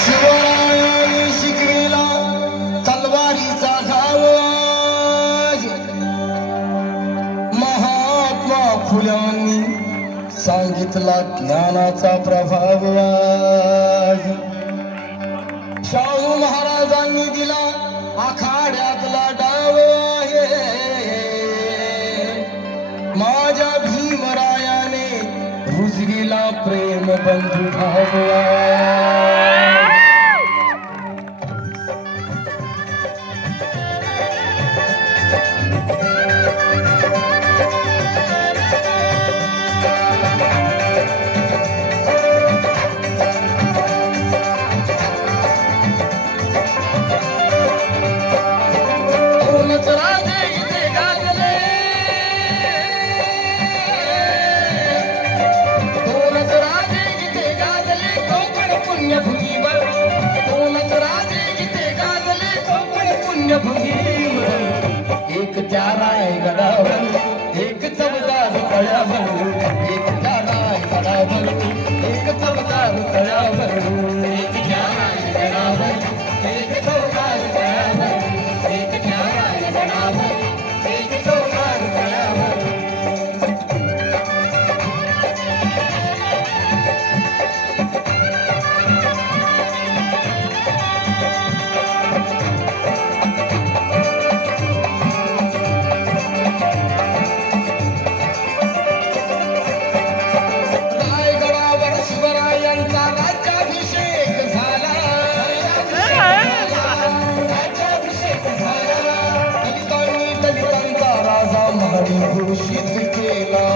शिवरायांनी शिकविला तलवारीचा घाव आज. महात्मा फुल्यांनी सांगितला ज्ञानाचा प्रभाव आज. शाहू महाराजांनी दिला आखाड्यातला डाव आहे. माझ्या भीमरायाने रुजविला प्रेम बंधुभाव आज. एक त्या रायगडावर एक चमदार तळ्यावर, एक त्या रायगडावर एक चमदार तळ्यावर, एक त्या रायगडावर एक चमदार तळ्यावर, एक त्या रायगडावर एक चमदार तळ्यावर. घोषित केला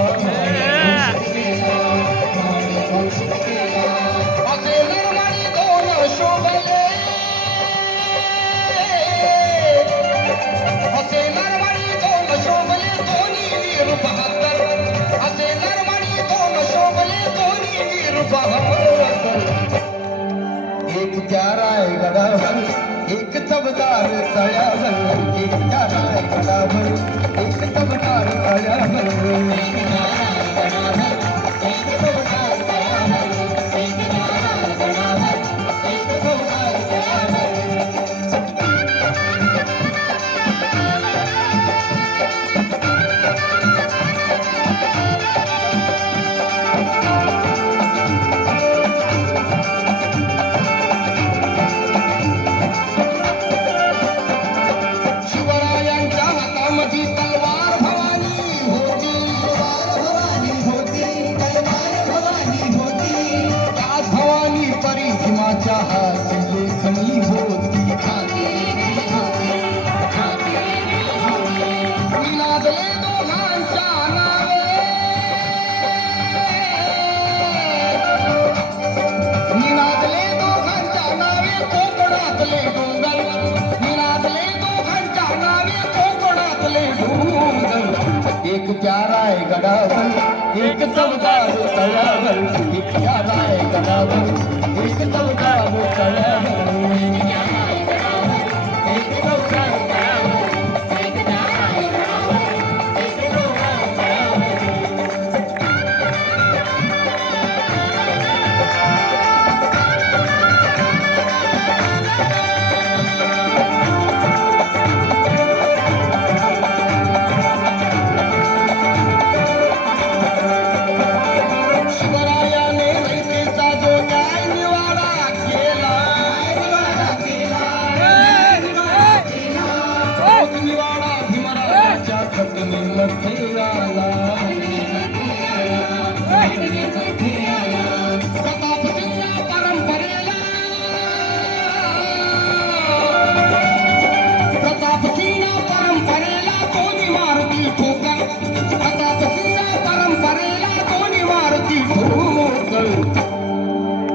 असे निर्मळी दोन शोभले, असे निर्मळी दोन शोभले दोन्ही वीर बहादर, असे निर्मळी दोन शोभले दोन्ही वीर बहादर. एक त्या रायगडावर एक चमदार तळ्यावर, एक त्या रायगडावर एक चमदार तळ्यावर, एक त्या रायगडावर एक चमदार तळ्यावर, एक त्या रायगडावर एक चमदार तळ्यावर. एक त्या रायगडावर एक चमदार तळ्यावर, एक त्या रायगडावर एक चमदार तळ्यावर, एक त्या रायगडावर एक चमदार तळ्यावर, एक त्या रायगडावर एक चमदार तळ्यावर.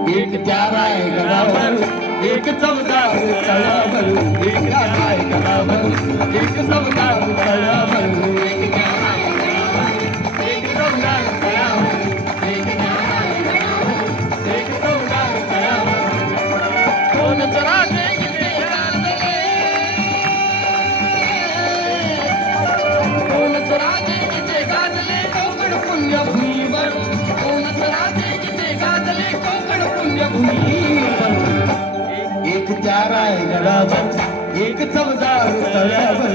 एक त्या रायगडावर एक चमदार तळ्यावर, एक त्या रायगडावर एक चमदार तळ्यावर, एक त्या रायगडावर एक चमदार तळ्यावर, एक त्या रायगडावर एक चमदार तळ्यावर. कोण राजे इथे गाजले, कोण राजे इथे गाजले कोकण पुण्यभूमीवर, कोण राजे इथे पुण्यभूमीवर एक त्या रायगडावर एक चमदार तळ्यावर